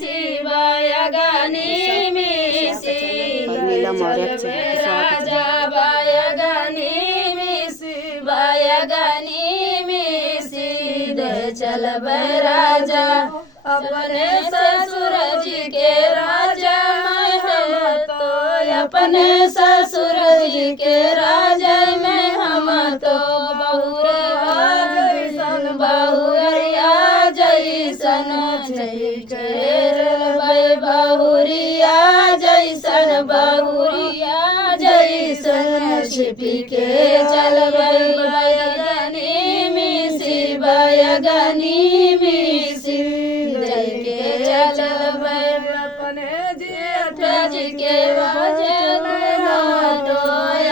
शिवाय गनी मिसी राजा बाय गनी मिसी बाय गनी मिसी दे चलब राजा अपने ससुर जी के राजा में हम तो अपने ससुर जी के राजा में हम तो बहुरिया जैसन बहुरिया जैसन बहुरिया जैसन छिपी के चलबै गनी मिसी गनी मिसी जय के चलबै अपने जेठ जी के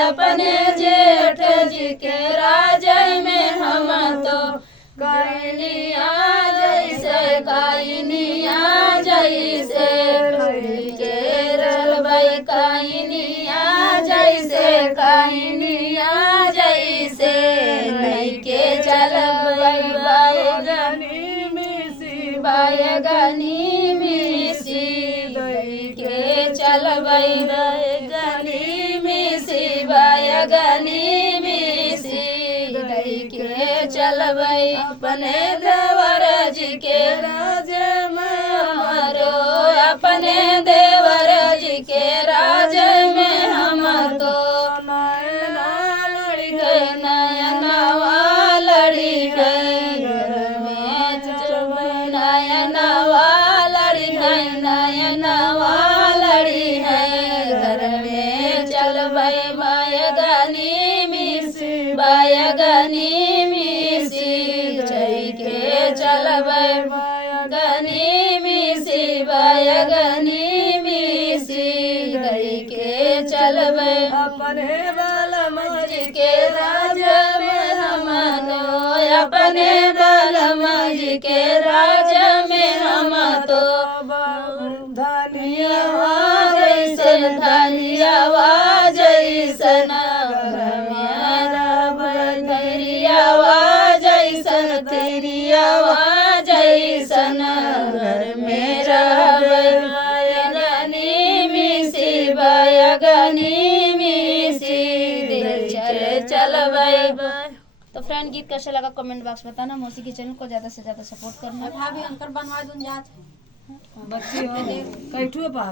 अपने जेठ जी के राजा में हम तो काइनिया जैसे काइनिया जैसे के चलबै काइनिया जैसे काइनिया जैसे नहीं के चलबै गनी मिसी गनी मिसी के चलबै गनी मिसी गनी मिसी के चलबै अपने देवर जी के राजा में हमारो अपने देवर जी के राजा में हम तो नयनवा लड़ी गई नयनवा लड़ी गई नयनवा लड़ी है घर में चलबै माय गनी मिसी गनी मिसी जय के चलबै गनी मिसी गनी मिसी गई के चलबै अपने बालम जी के राजा में हम तो अपने बालम जी के राजा में हम तो धनिया जैसन धनियावा जैसन तिरियावा जैसन घर में गनी मिसी गनी मिसी चलबै। तो फ्रेंड गीत कैसे लगा कमेंट बॉक्स बताना। मौसी के चैनल को ज़्यादा से ज़्यादा सपोर्ट करना। भाभी अंकर बनवा दूं जात बच्ची हो कैठुए पा